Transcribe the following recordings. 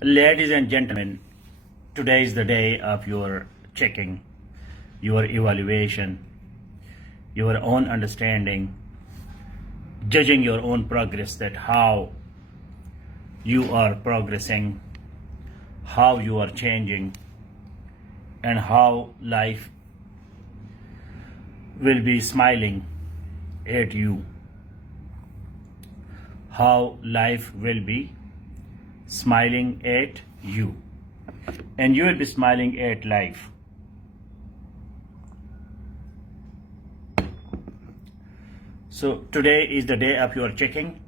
Ladies and gentlemen, today is the day of your checking, your evaluation, your own understanding, judging your own progress, that how you are progressing, how you are changing, and how life will be smiling at you. How life will be smiling at you, and you will be smiling at life. So today is the day of your checking,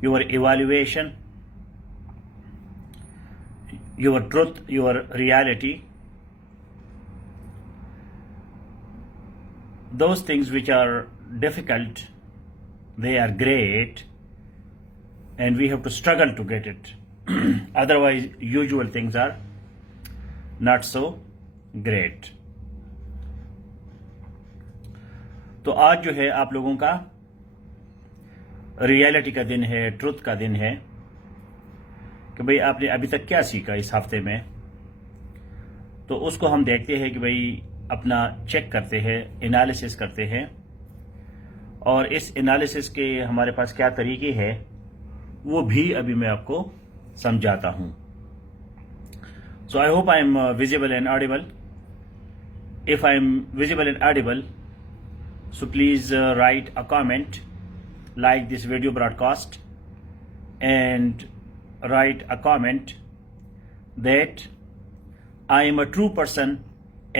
your evaluation, your truth, your reality. Those things which are difficult, they are great, and we have to struggle to get it. Otherwise, usual things are not so great. तो आज जो है आप लोगों का reality का दिन है, ट्रुथ का दिन है कि भाई आपने अभी तक क्या सीखा इस हफ्ते में। तो उसको हम देखते हैं कि भाई अपना चेक करते हैं, एनालिसिस करते हैं, और इस एनालिसिस के हमारे पास क्या तरीके हैं वो भी अभी मैं आपको समझाता हूं। So I hope I am visible and audible. If I am visible and audible, so please write a comment, like this video broadcast, and write a comment that I am a true person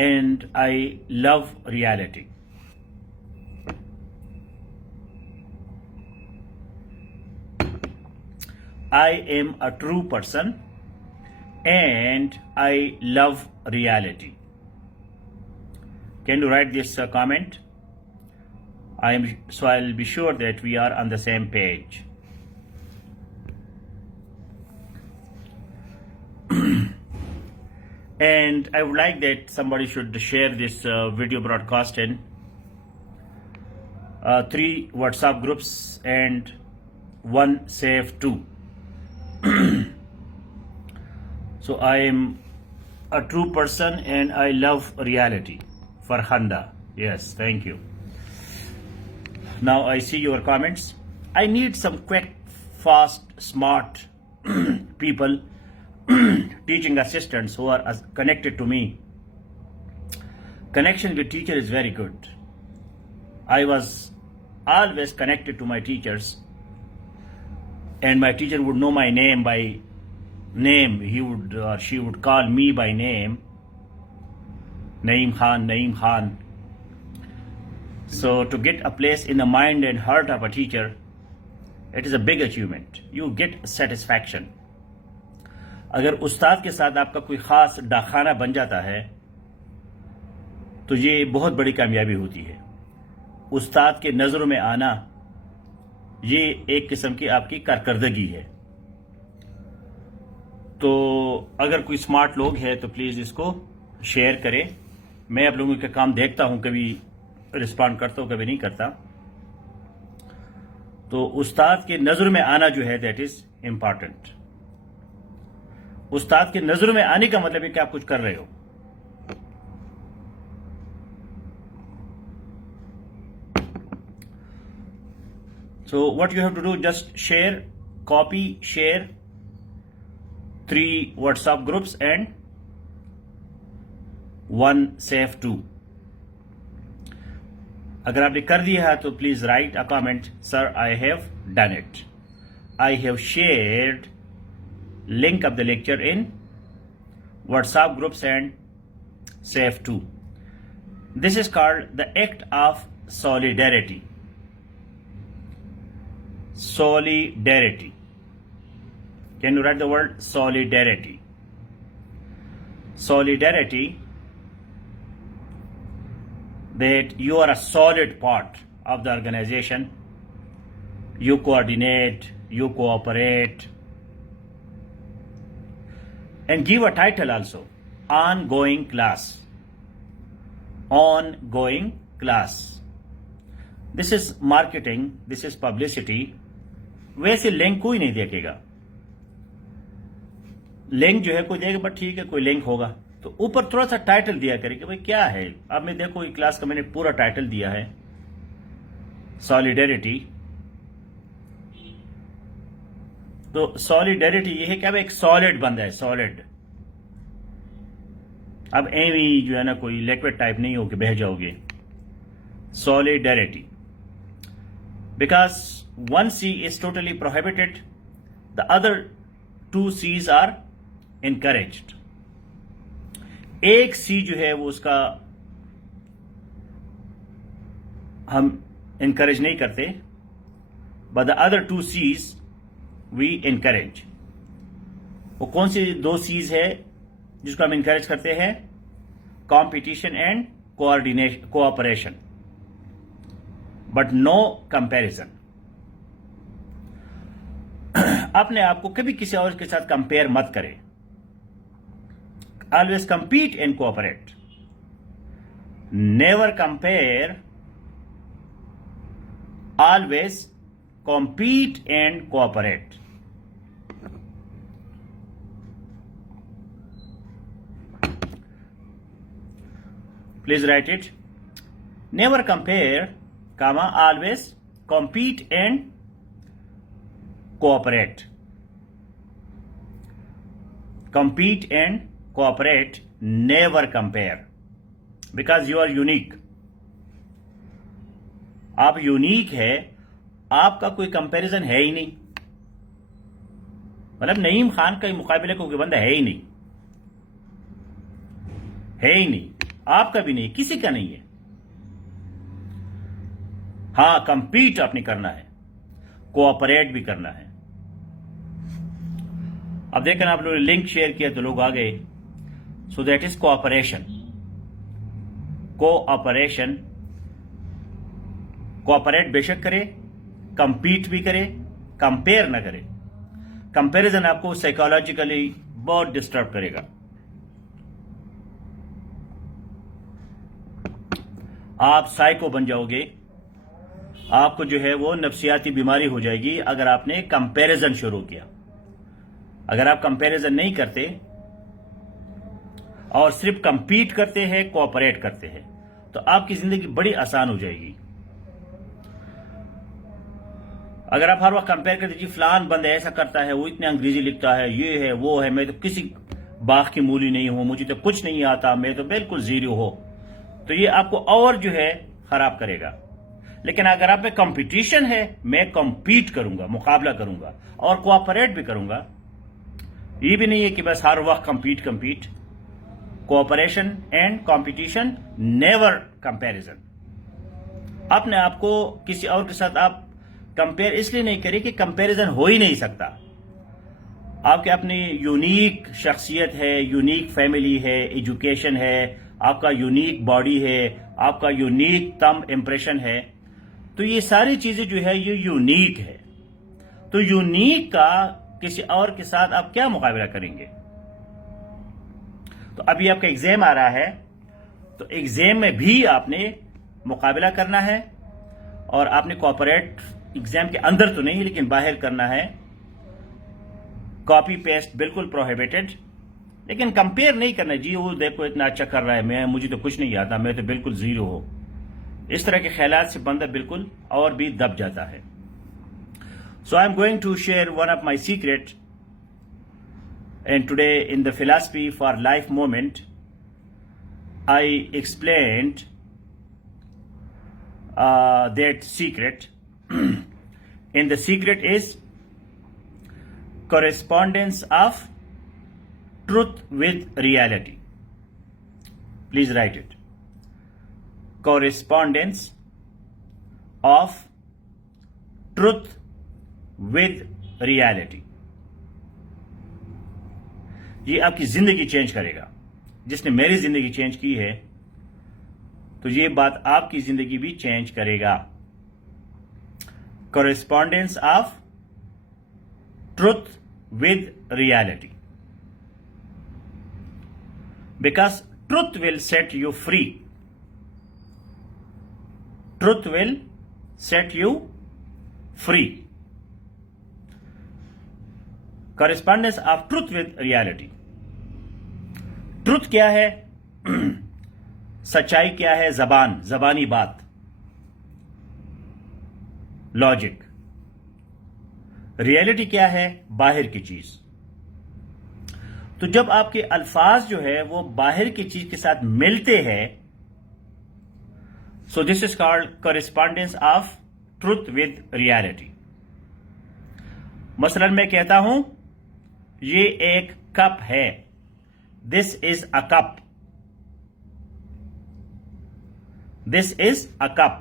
and I love reality. I am a true person and I love reality. Can you write this comment? So I'll be sure that we are on the same page. And I would like that somebody should share this video broadcast in 3 WhatsApp groups and 1 Save 2. So I am a true person and I love reality. Farhanda. Yes, thank you. Now I see your comments. I need some quick, fast, smart people, teaching assistants who are connected to me. Connection with teacher is very good. I was always connected to my teachers, and my teacher would know my name by name. He would or she would call me by name. Naeem Khan, Naeem Khan. So to get a place in the mind and heart of a teacher, it is a big achievement. You get satisfaction. अगर उस्ताद के साथ आपका कोई ख़ास डाखाना बन जाता है तो ये बहुत बड़ी कामयाबी होती है। उस्ताद के नज़रों में आना ये एक किस्म की आपकी कारकर्दगी है। तो अगर कोई स्मार्ट लोग हैं तो प्लीज़ इसको शेयर करें। मैं आप लोगों का काम देखता हूँ, कभी रिस्पॉन्ड करता हूँ, कभी नहीं करता। तो उस्ताद के नज़र में आना जो है दैट इज इम्पॉर्टेंट। उस्ताद के नज़र में आने का मतलब है कि आप कुछ कर रहे हो। So what you have to do, just share, copy, share 3 WhatsApp groups and 1 Save 2. अगर आपने कर दिया है तो please right a comment, sir I have done it. I have shared link of the lecture in WhatsApp groups and save 2. This is called the act of solidarity. Solidarity. Can you write the word solidarity? Solidarity, that you are a solid part of the organization. You coordinate, you cooperate, and give a title also. Ongoing class. Ongoing class. This is marketing, this is publicity. वैसे link कोई नहीं देखेगा। Link जो है कोई देगा, but ठीक है कोई लिंक होगा, तो ऊपर थोड़ा सा टाइटल दिया करें कि भाई क्या है। अब मैं देखो ये क्लास का मैंने पूरा टाइटल दिया है सॉलिडेरिटी। तो सॉलिडेरिटी ये है कि अब एक सॉलिड बंदा है, सॉलिड। अब एवी जो है ना कोई लिक्विड टाइप नहीं हो कि बह जाओगे। Solidarity, because one C is totally prohibited, the other two Cs are encouraged. एक सी जो है वो उसका हम इनकरेज नहीं करते, but the other two Cs we encourage. वो कौन सी दो सीज है जिसको हम इनकरेज करते हैं? Competition and coordination, cooperation, but no comparison. अपने आप को कभी किसी और के साथ कंपेयर मत करें। Always compete and cooperate, never compare, always compete and cooperate. Please write it. Never compare, comma, always compete and cooperate. Compete and cooperate, never compare, because you are unique. आप यूनिक है, आपका कोई comparison है ही नहीं। मतलब नईम खान का मुकाबले को कोई बंदा है ही नहीं, है ही नहीं, आपका भी नहीं, किसी का नहीं है। हां, कंपीट आपने करना है, कोऑपरेट भी करना है। अब देखें आप लोगों ने लिंक शेयर किया तो लोग आ गए, so that is cooperation. Cooperation, cooperate बेशक करे, कंपीट भी करे, कंपेयर ना करे। कंपैरिजन आपको साइकोलॉजिकली बहुत डिस्टर्ब करेगा। आप साइको बन जाओगे, आपको जो है वो नफ्सियाती बीमारी हो जाएगी अगर आपने कंपैरिजन शुरू किया। अगर आप कंपैरिजन नहीं करते और सिर्फ कंपीट करते हैं, कोऑपरेट करते हैं, तो आपकी जिंदगी बड़ी आसान हो जाएगी। अगर आप हर वक्त कंपेयर करते, जी फलान बंदा ऐसा करता है, वो इतने अंग्रेजी लिखता है, ये है वो है, मैं तो किसी बाग की मूली नहीं हूं, मुझे तो कुछ नहीं आता, मैं तो बिल्कुल जीरो हो, तो ये आपको और जो है खराब करेगा। लेकिन अगर आप में कंपटीशन है, मैं कंपीट करूंगा, मुकाबला करूंगा और कोऑपरेट भी करूंगा। ये भी नहीं है कि बस हर वक्त compete compete. Cooperation and competition, never comparison. अपने आप को किसी और के साथ आप कंपेयर इसलिए नहीं करें कि कंपैरिजन हो ही नहीं सकता। आपके अपनी यूनिक शख्सियत है, यूनिक फैमिली है, एजुकेशन है, आपका यूनिक बॉडी है, आपका यूनिक थंब इंप्रेशन है, तो ये सारी चीजें जो है ये यूनिक है। तो यूनिक का किसी और के साथ आप क्या मुकाबला करेंगे? तो अभी आपका एग्जाम आ रहा है, तो एग्जाम में भी आपने मुकाबला करना है और आपने कोऑपरेट एग्जाम के अंदर तो नहीं लेकिन बाहर करना है। कॉपी पेस्ट बिल्कुल प्रोहिबिटेड, लेकिन कंपेयर नहीं करना, जी वो देखो इतना अच्छा कर रहा है, मुझे तो कुछ नहीं आता, मैं तो बिल्कुल जीरो हो। इस तरह के ख्यालात से बंदा बिल्कुल और भी दब जाता है। So I am going to share one of my secret, and today in the philosophy for life moment I explained that secret. And the secret is correspondence of truth with reality. Please write it. Correspondence of truth with reality. ये आपकी जिंदगी change करेगा। जिसने मेरी जिंदगी change की है, तो ये बात आपकी जिंदगी भी चेंज करेगा। Correspondence of truth with reality, because truth will set you free. Truth will set you free. Correspondence of truth with reality. Truth क्या है? सच्चाई क्या है? जबान, जबानी बात, लॉजिक। रियलिटी क्या है? बाहर की चीज। तो जब आपके अल्फाज जो है वो बाहर की चीज के साथ मिलते हैं, so this is called correspondence of truth with reality. मसलन मैं कहता हूं ये एक कप है, this is a cup, this is a cup,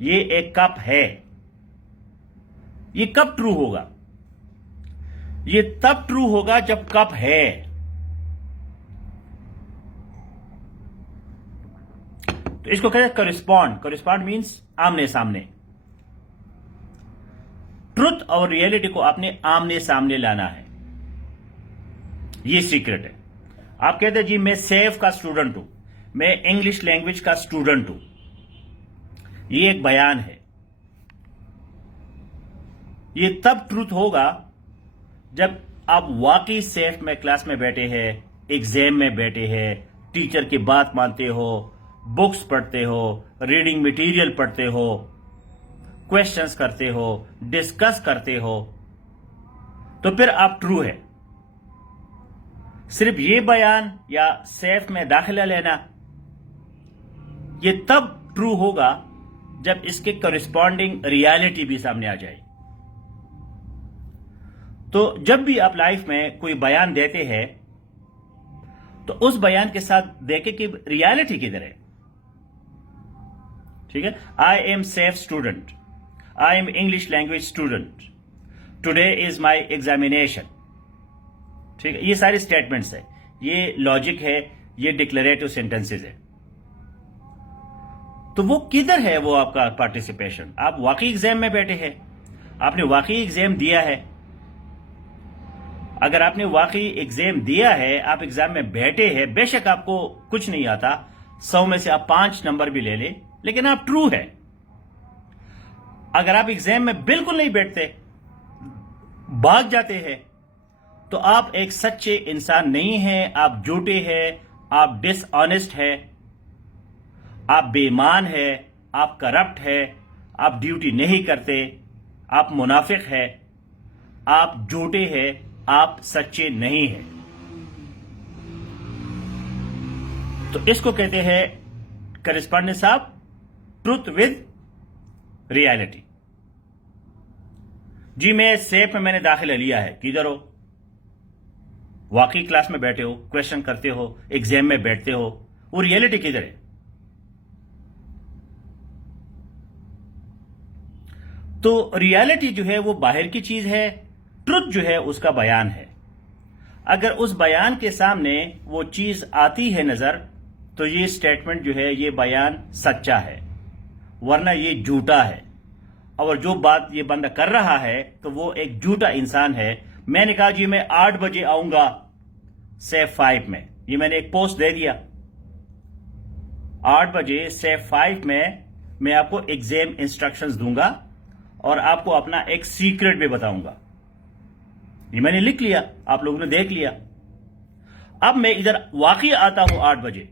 ये एक कप है। ये कब ट्रू होगा? ये तब ट्रू होगा जब कप है। तो इसको कहते हैं कॉरेस्पॉन्ड। कॉरेस्पॉन्ड मीन्स आमने सामने। ट्रुथ और रियलिटी को आपने आमने सामने लाना है, ये सीक्रेट है। आप कहते हैं जी मैं सेफ का स्टूडेंट हूं, मैं इंग्लिश लैंग्वेज का स्टूडेंट हूं, ये एक बयान है। ये तब ट्रूथ होगा जब आप वाकई सेफ में क्लास में बैठे हैं, एग्जाम में बैठे हैं, टीचर की बात मानते हो, बुक्स पढ़ते हो, रीडिंग मटेरियल पढ़ते हो, क्वेश्चंस करते हो, डिस्कस करते हो, तो फिर आप ट्रू है। सिर्फ ये बयान या सेफ में दाखिला लेना, ये तब ट्रू होगा जब इसके कॉरेस्पॉन्डिंग रियलिटी भी सामने आ जाए। तो जब भी आप लाइफ में कोई बयान देते हैं तो उस बयान के साथ देखें कि रियलिटी किधर है। ठीक है, I am safe student, I am English language student, today is my examination. ठीक है, ये सारे स्टेटमेंट्स है, ये लॉजिक है, ये डिक्लेरेटिव सेंटेंसेस है। तो वो किधर है वो आपका पार्टिसिपेशन? आप वाकई एग्जाम में बैठे हैं, आपने वाकई एग्जाम दिया है। अगर आपने वाकई एग्जाम दिया है, आप एग्जाम में बैठे हैं, बेशक आपको कुछ नहीं आता, 100 में से आप 5 नंबर भी ले ले, लेकिन आप ट्रू है। अगर आप एग्जाम में बिल्कुल नहीं बैठते, भाग जाते हैं, तो आप एक सच्चे इंसान नहीं हैं, आप झूठे हैं, आप डिसऑनेस्ट है, आप बेईमान है, आप करप्ट है, आप ड्यूटी नहीं करते, आप मुनाफिक है, आप झूठे हैं, आप सच्चे नहीं हैं। तो इसको कहते हैं correspondence of truth with reality. जी मैं सेफ में मैंने दाखिला लिया है, किधर हो? वाकई क्लास में बैठे हो, क्वेश्चन करते हो, एग्जाम में बैठते हो, वो रियलिटी किधर है? तो रियलिटी जो है वो बाहर की चीज है, ट्रुथ जो है उसका बयान है। अगर उस बयान के सामने वो चीज आती है नजर, तो ये स्टेटमेंट जो है, ये बयान सच्चा है, वरना ये झूठा है। और जो बात ये बंदा कर रहा है तो वो एक झूठा इंसान है। मैंने कहा जी मैं 8 बजे आऊंगा सेफ 5 में, ये मैंने एक पोस्ट दे दिया, 8 बजे सेफ 5 में मैं आपको एग्जाम इंस्ट्रक्शंस दूंगा और आपको अपना एक सीक्रेट भी बताऊंगा। ये मैंने लिख लिया, आप लोगों ने देख लिया। अब मैं इधर वाकई आता हूं 8 बजे,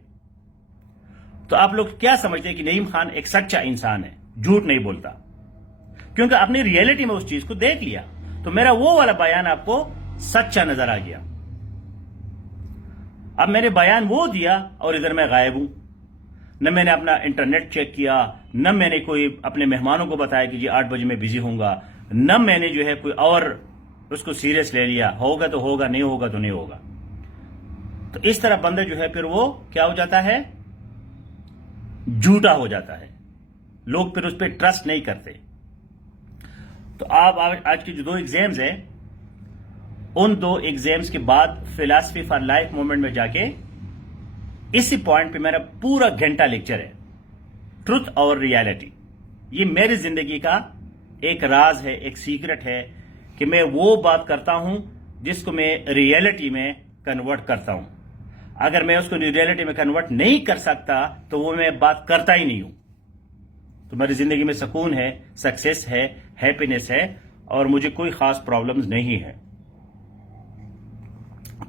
तो आप लोग क्या समझते हैं कि नईम खान एक सच्चा इंसान है, झूठ नहीं बोलता, क्योंकि आपने रियलिटी में उस चीज को देख लिया। तो मेरा वो वाला बयान आपको सच्चा नजर आ गया। अब मैंने बयान वो दिया और इधर मैं गायब हूं, न मैंने अपना इंटरनेट चेक किया, न मैंने कोई अपने मेहमानों को बताया कि जी 8 बजे मैं बिजी होऊंगा, न मैंने जो है कोई और उसको सीरियस ले लिया, होगा तो होगा, नहीं होगा तो नहीं होगा। तो इस तरह बंदा जो है फिर वो क्या हो जाता है? झूठा हो जाता है, लोग फिर उस पर ट्रस्ट नहीं करते। तो आप आज के जो 2 एग्जाम्स हैं, उन 2 एग्जाम्स के बाद फिलॉसफी फॉर लाइफ मूवमेंट में जाके इसी पॉइंट पे मेरा पूरा घंटा लेक्चर है, ट्रुथ और रियलिटी। ये मेरी जिंदगी का एक राज है, एक सीक्रेट है कि मैं वो बात करता हूं जिसको मैं रियलिटी में कन्वर्ट करता हूं। अगर मैं उसको रियलिटी में कन्वर्ट नहीं कर सकता तो वो मैं बात करता ही नहीं हूं। तो मेरी जिंदगी में सुकून है, सक्सेस है, हैप्पीनेस है और मुझे कोई खास प्रॉब्लम्स नहीं है।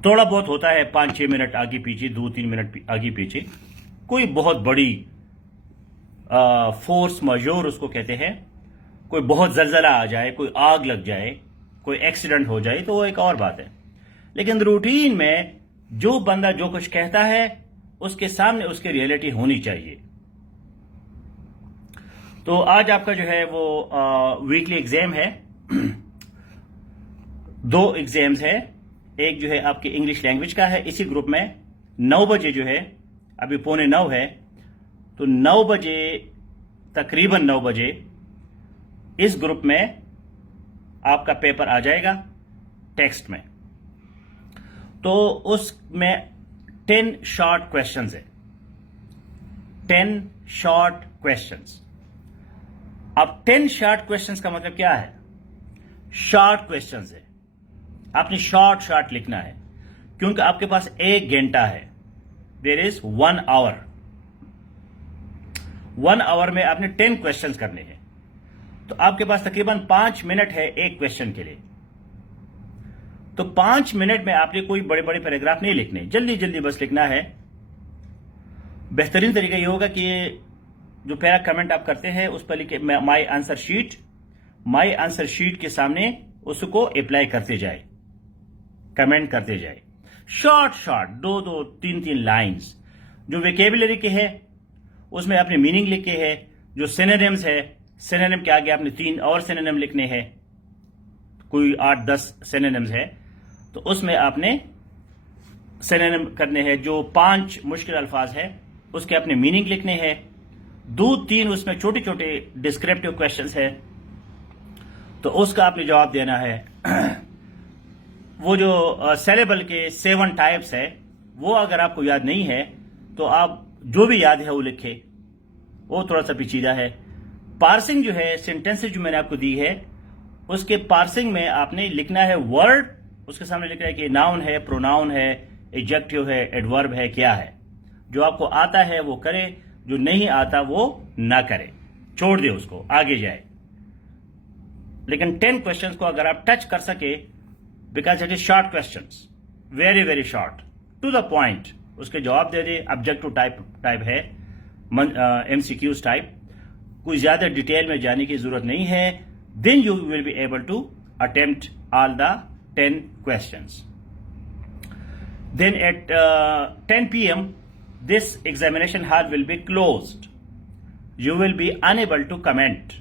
थोड़ा बहुत होता है 5-6 मिनट आगे पीछे, 2-3 मिनट आगे पीछे, कोई बहुत बड़ी फोर्स मजोर उसको कहते हैं, कोई बहुत जलजला आ जाए, कोई आग लग जाए, कोई एक्सीडेंट हो जाए तो वो एक और बात है। लेकिन रूटीन में जो बंदा जो कुछ कहता है उसके सामने उसकी रियलिटी होनी चाहिए। तो आज आपका जो है वो वीकली एग्जाम है। 2 एग्जाम्स है। एक जो है आपके इंग्लिश लैंग्वेज का है, इसी ग्रुप में 9 बजे जो है, अभी 8:45 है, तो 9 बजे, तकरीबन 9 बजे इस ग्रुप में आपका पेपर आ जाएगा टेक्स्ट में। तो उसमें 10 शॉर्ट क्वेश्चंस है, 10 शॉर्ट क्वेश्चंस। अब 10 शॉर्ट क्वेश्चंस का मतलब क्या है? शॉर्ट क्वेश्चंस है, आपने शॉर्ट शॉर्ट लिखना है, क्योंकि आपके पास 1 घंटा है। There is 1 our. 1 आवर में आपने 10 क्वेश्चंस करने हैं, तो आपके पास तकरीबन 5 मिनट है एक क्वेश्चन के लिए। तो 5 मिनट में आपने कोई बड़े बड़े पैराग्राफ नहीं लिखने, जल्दी जल्दी बस लिखना है। बेहतरीन तरीका यह होगा कि जो पैरा कमेंट आप करते हैं उस पर लिखे my answer sheet, my answer sheet के सामने उसको अप्लाई करते जाए, कमेंट करते जाए, शॉर्ट शॉर्ट 2-2, 3-3 लाइंस। जो वेकेबुलरी के है उसमें आपने मीनिंग लिखे है। जो सिनोनिम्स है, सिनोनिम के आगे आपने 3 और सिनोनिम लिखने हैं, कोई 8-10 सिनोनिम्स है, तो उसमें आपने सिनोनिम करने हैं। जो 5 मुश्किल अल्फाज है उसके अपने मीनिंग लिखने हैं। 2-3 उसमें छोटे छोटे डिस्क्रिप्टिव क्वेश्चंस है, तो उसका आपने जवाब देना है। वो जो सेलेबल के 7 टाइप्स है, वो अगर आपको याद नहीं है तो आप जो भी याद है वो लिखे, वो थोड़ा सा पेचीदा है। पार्सिंग जो है, सेंटेंसेस जो मैंने आपको दी है, उसके पार्सिंग में आपने लिखना है वर्ड, उसके सामने लिखना है कि नाउन है, प्रोनाउन है, एडजेक्टिव है, एडवर्ब है, क्या है। जो आपको आता है वो करे, जो नहीं आता वो ना करे, छोड़ दे उसको, आगे जाए। लेकिन 10 क्वेश्चंस को अगर आप टच कर सके, because it is short questions, very very short, to the point, उसके जवाब दे दे। ऑब्जेक्टिव टाइप है, एमसीक्यूज टाइप, कोई ज्यादा डिटेल में जाने की जरूरत नहीं है। Then you will be able to attempt all the 10 questions. Then at 10 p.m. this examination hall will be closed. You will be unable to comment.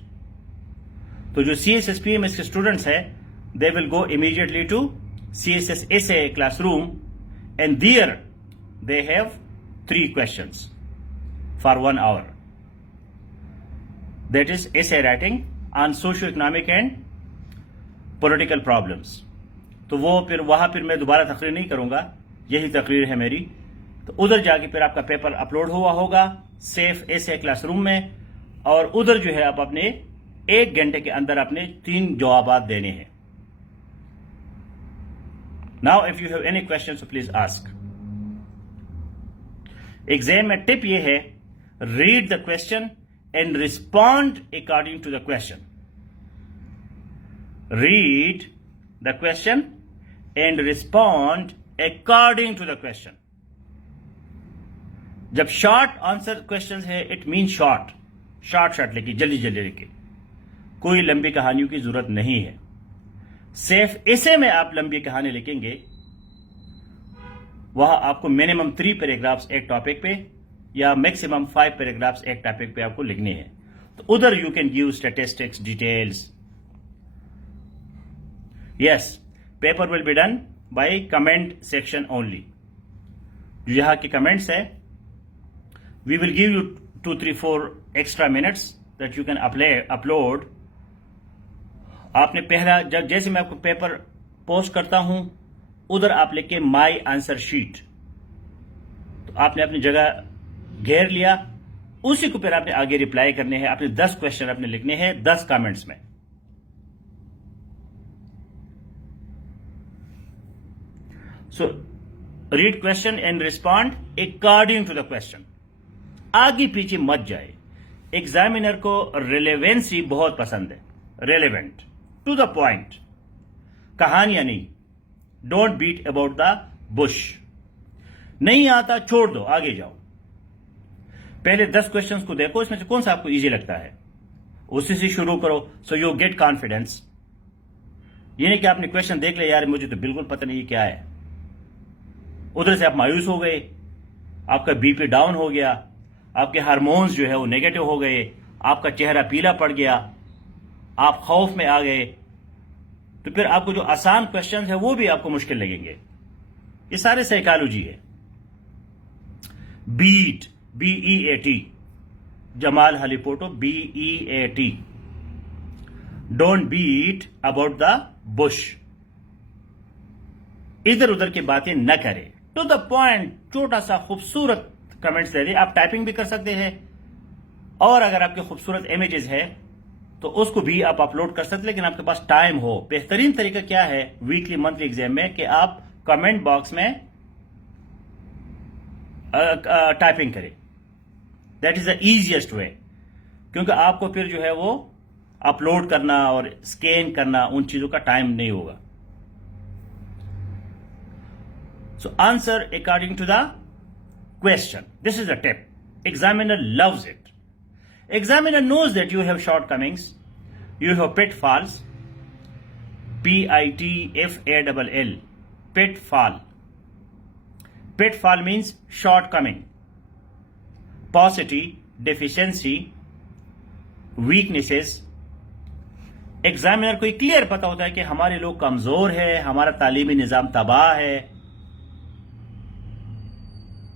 तो जो CSSPM के स्टूडेंट्स है, they will go immediately to CSSSA classroom, and there they have 3 questions for 1 hour. That is essay writing on socio-economic and political problems. तो वो फिर वहां फिर मैं दोबारा तकरीर नहीं करूंगा, यही तकरीर है मेरी। तो उधर जाके फिर आपका पेपर अपलोड हुआ होगा सेफ एसे क्लासरूम में, और उधर जो है आप अपने 1 घंटे के अंदर अपने 3 जवाब देने हैं। Now if you have any question so please ask. Exam में टिप ये है, read the question and respond according to the question. Read the question and respond according to the question. जब शॉर्ट आंसर क्वेश्चन है, it mean short short लिखिए, जल्दी जल्दी लिखिए, कोई लंबी कहानियों की जरूरत नहीं है। सिर्फ इसे में आप लंबी कहानी लिखेंगे, वहां आपको मिनिमम 3 पैराग्राफ्स एक टॉपिक पे या मैक्सिमम 5 पैराग्राफ्स एक टॉपिक पे आपको लिखने हैं। तो उधर you can give statistics, details. Yes, paper will be done by comment section only. जो यहां के कमेंट्स है, we will give you 2-3-4 extra minutes that you can upload. आपने पहला, जैसे मैं आपको पेपर पोस्ट करता हूं, उधर आप लिखे माई आंसर शीट, तो आपने अपनी जगह घेर लिया, उसी को फिर आपने आगे रिप्लाई करने हैं। आपने 10 क्वेश्चन अपने लिखने हैं 10 कमेंट्स में। So read question and respond according to the question. आगे पीछे मत जाए। एग्जामिनर को रिलेवेंसी बहुत पसंद है, रेलेवेंट, टू द पॉइंट, कहानियां नहीं। Don't beat about the bush. नहीं आता छोड़ दो, आगे जाओ। पहले 10 क्वेश्चंस को देखो, इसमें से कौन सा आपको इजी लगता है, उसी से शुरू करो। So you get confidence. ये नहीं कि आपने क्वेश्चन देख लिया, यार मुझे तो बिल्कुल पता नहीं क्या है, उधर से आप मायूस हो गए, आपका बीपी डाउन हो गया, आपके हार्मोन्स जो है वो नेगेटिव हो गए, आपका चेहरा पीला पड़ गया, आप खौफ में आ गए, तो फिर आपको जो आसान क्वेश्चन है वो भी आपको मुश्किल लगेंगे। ये सारे साइकोलॉजी है। Beat, BEAT, Jamal Halipoto, BEAT, don't beat about the bush. इधर उधर की बातें न करें, टू द पॉइंट। छोटा सा खूबसूरत कमेंट्स दे दे। आप टाइपिंग भी कर सकते हैं, और अगर आपके खूबसूरत इमेजेस है तो उसको भी आप अपलोड कर सकते हैं, लेकिन आपके पास टाइम हो। बेहतरीन तरीका क्या है वीकली मंथली एग्जाम में, कि आप कमेंट बॉक्स में टाइपिंग करें। That is the easiest way, क्योंकि आपको फिर जो है वो अपलोड करना और स्कैन करना, उन चीजों का टाइम नहीं होगा। So answer according to the question. This is the tip. Examiner loves it. Examiner knows that you have shortcomings, you have pitfalls, Pitfall, pitfall. Pitfall means shortcoming, paucity, deficiency, weaknesses. Examiner को clear पता होता है कि हमारे लोग कमजोर है, हमारा तालीमी निजाम तबाह है,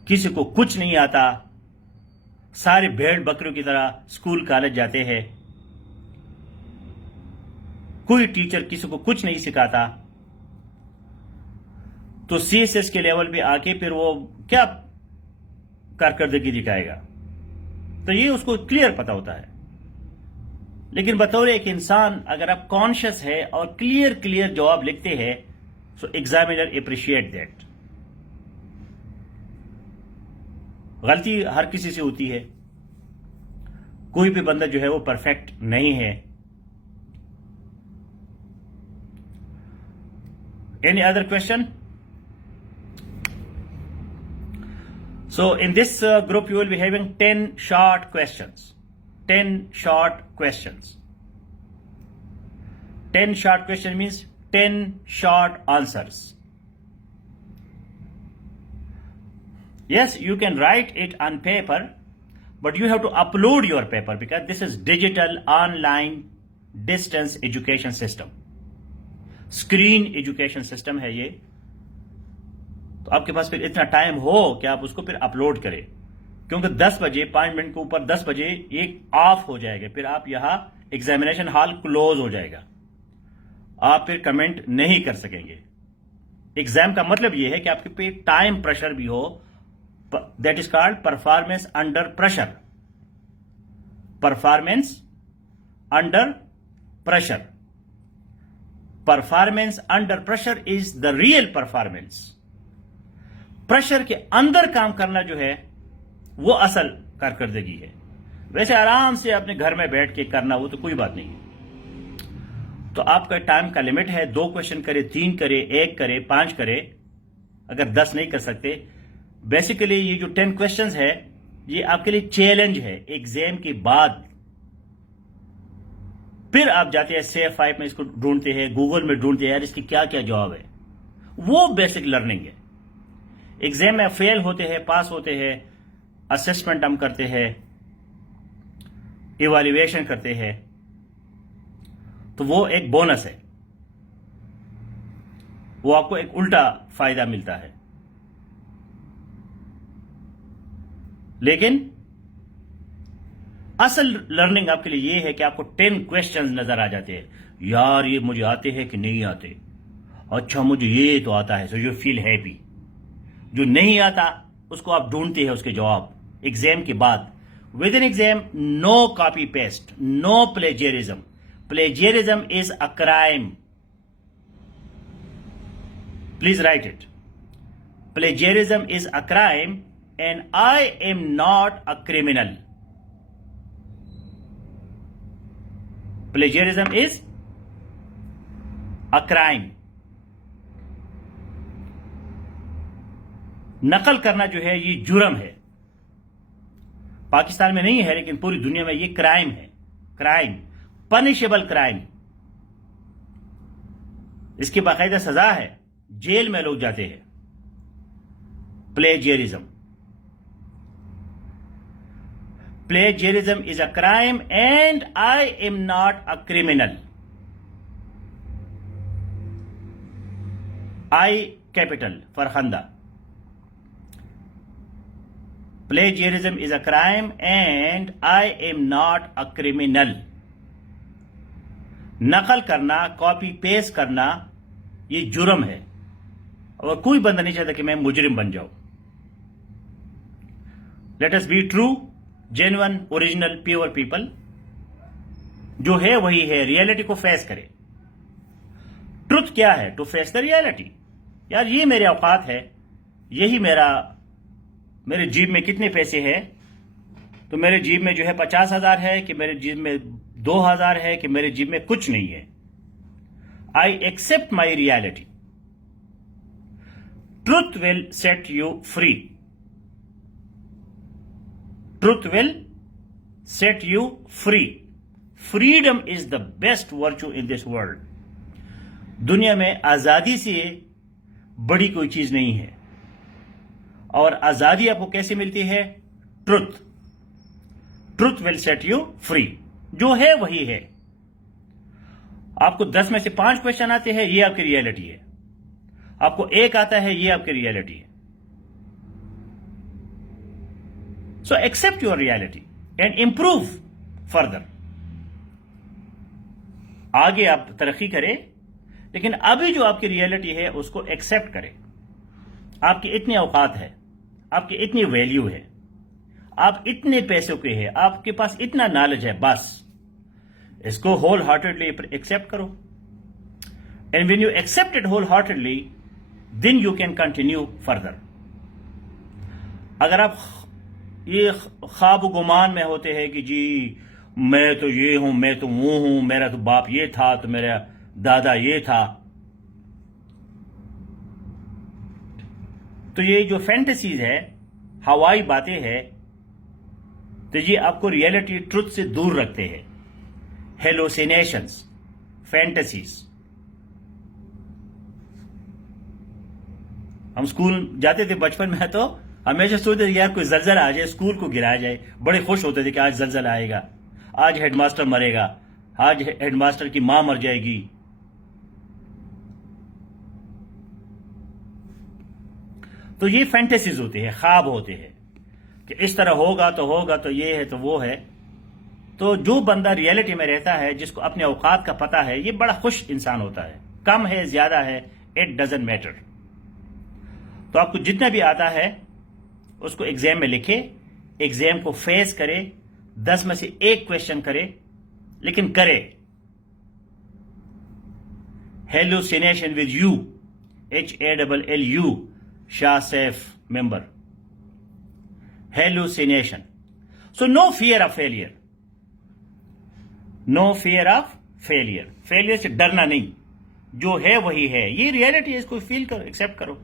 किसी को कुछ नहीं आता, सारे भेड़ बकरियों की तरह स्कूल कॉलेज जाते हैं, कोई टीचर किसी को कुछ नहीं सिखाता, तो CSS के लेवल पे आके फिर वो क्या कारकर्दगी दिखाएगा। तो ये उसको क्लियर पता होता है। लेकिन बतौर एक इंसान अगर आप कॉन्शियस है और क्लियर जवाब लिखते हैं, सो एग्जामिनर अप्रिशिएट दैट। गलती हर किसी से होती है, कोई भी बंदा जो है वो परफेक्ट नहीं है। Any other question? So in this group you will be having 10 short questions. 10 short questions. 10 short questions means 10 short answers. Yes, you can write it on paper, but you have to upload your paper because this is digital online distance education system. Screen education system है ये। तो आपके पास फिर इतना time हो कि आप उसको फिर अपलोड करें, क्योंकि 10 बजे 5 मिनट के ऊपर 10 बजे एक ऑफ हो जाएगा, फिर आप यहां एग्जामिनेशन हॉल क्लोज हो जाएगा, आप फिर कमेंट नहीं कर सकेंगे। एग्जाम का मतलब यह है कि आपके पे टाइम प्रेशर भी हो, that is called performance under pressure. Performance under pressure. Performance under pressure is the real performance. Pressure के अंदर काम करना जो है वो असल कारकर्दगी है। वैसे आराम से अपने घर में बैठ के करना वो तो कोई बात नहीं है। तो आपका टाइम का लिमिट है, 2 क्वेश्चन करे, 3 करे, 1 करे, 5 करे, अगर 10 नहीं कर सकते। बेसिकली ये जो 10 क्वेश्चंस है ये आपके लिए चैलेंज है एग्जाम के बाद। फिर आप जाते हैं CF5 में, इसको ढूंढते हैं, गूगल में ढूंढते हैं, यार इसकी क्या क्या जवाब है। वो बेसिक लर्निंग है। एग्जाम में फेल होते हैं, पास होते हैं, असेसमेंट हम करते हैं, इवैल्यूएशन करते हैं, तो वो एक बोनस है, वो आपको एक उल्टा फायदा मिलता है। लेकिन असल लर्निंग आपके लिए ये है कि आपको 10 क्वेश्चंस नजर आ जाते हैं, यार ये मुझे आते हैं कि नहीं आते, अच्छा मुझे ये तो आता है, सो यू फील हैप्पी। जो नहीं आता उसको आप ढूंढते हैं उसके जवाब एग्जाम के बाद। Within exam no copy paste, no plagiarism. Plagiarism is a crime. Please write it. Plagiarism is a crime and I am not a criminal. Plagiarism is a crime. नकल करना जो है ये जुर्म है। पाकिस्तान में नहीं है लेकिन पूरी दुनिया में ये क्राइम है, क्राइम, पनिशेबल क्राइम। इसकी बाकायदा सजा है, जेल में लोग जाते हैं। Plagiarism, plagiarism is a crime and I am not a criminal. I capital Farhanda. Plagiarism is a crime and I am not a criminal. नकल करना, कॉपी पेस्ट करना ये जुर्म है और कोई बंदा नहीं चाहता कि मैं मुजरिम बन जाऊं। Let us be true, genuine, original, pure people. जो है वही है, रियलिटी को फेस करे। ट्रुथ क्या है? To face the reality. यार ये मेरे औकात है, यही मेरे जेब में कितने पैसे हैं, तो मेरे जेब में जो है 50,000 है कि मेरे जेब में 2,000 है कि मेरे जेब में कुछ नहीं है। I accept my reality. Truth will set you free. Truth will set you free. Freedom is the best virtue in this world. दुनिया में आजादी से बड़ी कोई चीज नहीं है। और आजादी आपको कैसे मिलती है? Truth. Truth will set you free. जो है वही है। आपको 10 में से 5 क्वेश्चन आते हैं, ये आपकी रियलिटी है। आपको 1 आता है, ये आपकी रियलिटी है। So accept your reality and improve further. आगे आप तरक्की करें, लेकिन अभी जो आपकी रियलिटी है उसको एक्सेप्ट करें। आपकी इतनी औकात है, आपकी इतनी वैल्यू है, आप इतने पैसों के हैं, आपके पास इतना नॉलेज है, बस इसको होल हार्टेडली एक्सेप्ट करो। And when you accept it wholeheartedly, then you can continue further. अगर आप ये ख्वाब गुमान में होते हैं कि जी मैं तो ये हूं, मैं तो वो हूं, मेरा तो बाप ये था, तो मेरा दादा ये था, तो ये जो फैंटेसीज है, हवाई बातें हैं, तो ये आपको रियलिटी, ट्रुथ से दूर रखते हैं। हेलोसिनेशंस, फैंटेसीज। हम स्कूल जाते थे बचपन में तो हमेशा सोचते थे यार कोई जलजला आ जाए, स्कूल को गिराया जाए। बड़े खुश होते थे कि आज जलजला आएगा, आज हेडमास्टर मरेगा, आज हेडमास्टर की मां मर जाएगी। तो ये फैंटेसीज होते हैं, ख्वाब होते हैं कि इस तरह होगा तो ये है तो वो है। तो जो बंदा रियलिटी में रहता है, जिसको अपने औकात का पता है, ये बड़ा खुश इंसान होता है। कम है, ज्यादा है, इट डजंट मैटर। तो आपको जितना भी आता है उसको एग्जाम में लिखे, एग्जाम को फेस करे, 10 में से 1 क्वेश्चन करे, लेकिन करे। हेलुसिनेशन विद यू, HALLU, शाह सैफ member. Hallucination. So no fear of failure, no fear of failure. Failure से डरना नहीं, जो है वही है, ये रियलिटी है, इसको फील करो, एक्सेप्ट करो।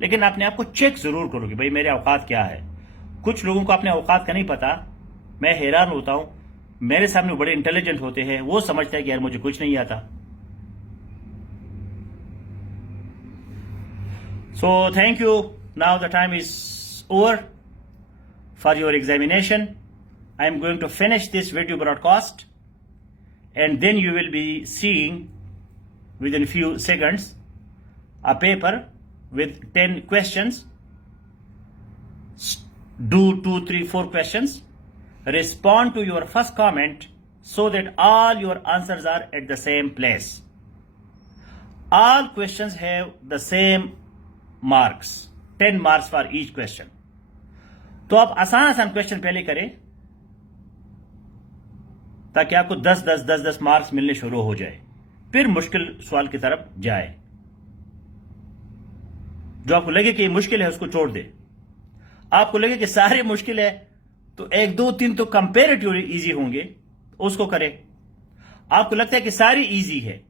लेकिन अपने आप को चेक जरूर करो कि भाई मेरे औकात क्या है। कुछ लोगों को अपने औकात का नहीं पता, मैं हैरान होता हूं। मेरे सामने बड़े इंटेलिजेंट होते हैं, वो समझते हैं कि यार मुझे कुछ नहीं आता। So thank you. Now the time is over for your examination. I am going to finish this video broadcast and then you will be seeing within few seconds a paper with 10 questions. Do 2, 3, 4 questions. Respond to your first comment so that all your answers are at the same place. All questions have the same marks. 10 marks for each question. तो आप आसान question पहले करें ताकि आपको 10 marks मिलने शुरू हो जाए, फिर मुश्किल सवाल की तरफ जाए। जो आपको लगे कि मुश्किल है उसको छोड़ दे। आपको लगे कि सारे मुश्किल है तो 1, 2, 3 तो कंपेरेटिवली इजी होंगे, उसको करें। आपको लगता है कि सारी इजी है,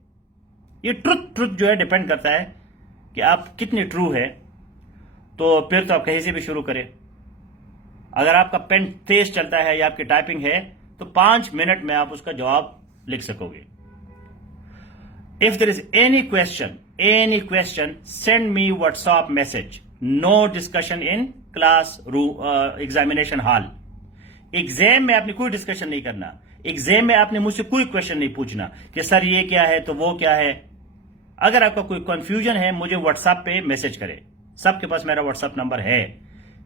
ये ट्रुथ जो है डिपेंड करता है कि आप कितने ट्रू है। तो फिर तो आप कहीं से भी शुरू करें। अगर आपका पेन तेज चलता है या आपकी टाइपिंग है तो 5 मिनट में आप उसका जवाब लिख सकोगे। If there is any question send me WhatsApp message. No discussion in class examination hall. Exam में आपने कोई डिस्कशन नहीं करना। एग्जाम में आपने मुझसे कोई क्वेश्चन नहीं पूछना कि सर ये क्या है तो वो क्या है। अगर आपका कोई कंफ्यूजन है मुझे व्हाट्सएप पे मैसेज करें, सबके पास मेरा व्हाट्सएप नंबर है।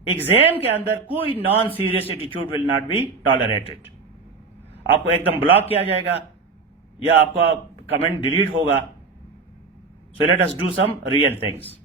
एग्जाम के अंदर कोई non serious attitude will not be tolerated. आपको एकदम ब्लॉक किया जाएगा या आपका कमेंट डिलीट होगा। So let us do some real things.